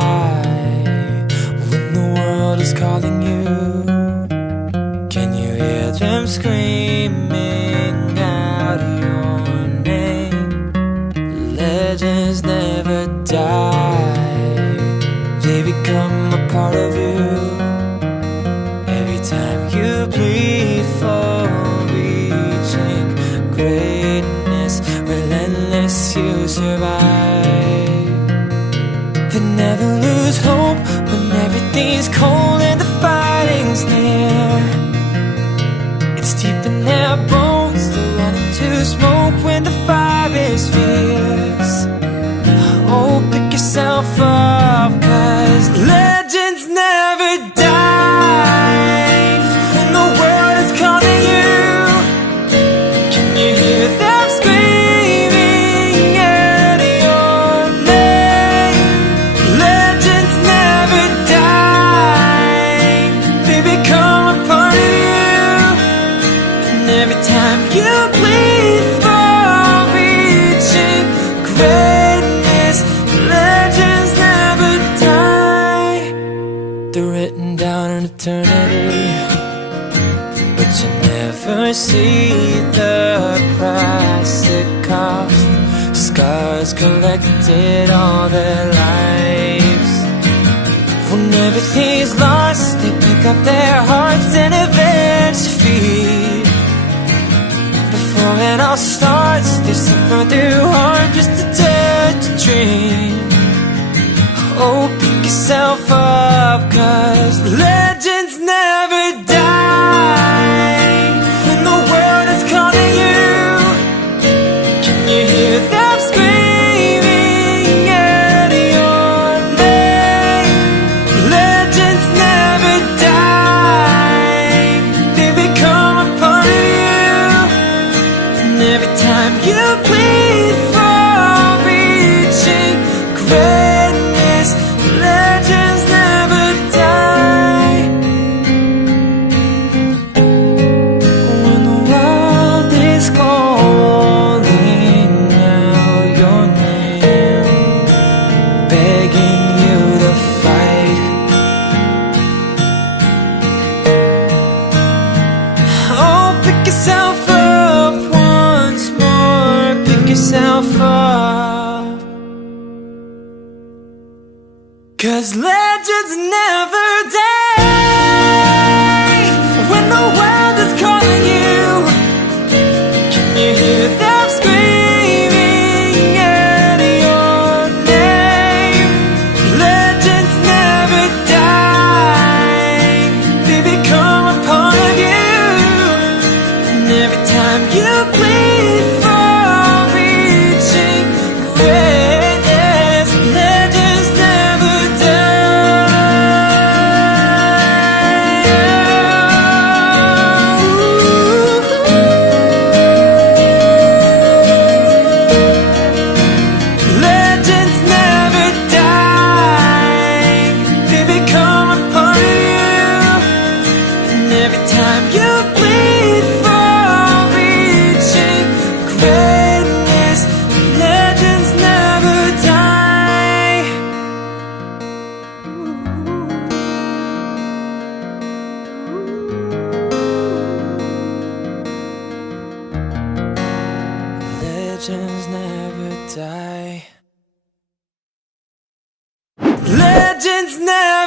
die when the world is calling you? Can you hear them screaming out your name? Legends never die, they become a part of you. Every time you bleed for reaching greatness, relentless you survive. They never lose hope when everything's cold and the fighting's near. It's deep in their bones, they're running to smoke when the fire is fierce. Oh, pick yourself up, 'cause legends never die when the world is calling you. Can you hear them screaming out your name? Legends never die, they become a part of you. And every time you bleed for reaching greatness, legends never die. They're written down in eternity, but you never see the price it cost. Scars collected all their lives. When everything's lost, they pick up their hearts and avenge defeat. Before it all starts, they suffer through harm just to touch a dream. Oh, pick yourself up, 'cause legends never die when the world is calling you. Can you hear them screaming out your name? Legends never die, they become a part of you. And every time you bleed for reaching greatness, legends never die. When the world is calling out your name, begging you to fight, oh, pick yourself up once more, pick yourself up, 'cause legends never die when the world is calling you. Can you hear them screaming out your name? Legends never die, they become a part of you. And every time you bleed for reaching greatness, legends never legends never die, they become a part of you. And every time you bleed for reaching greatness, legends never die. Legends never die. Legends never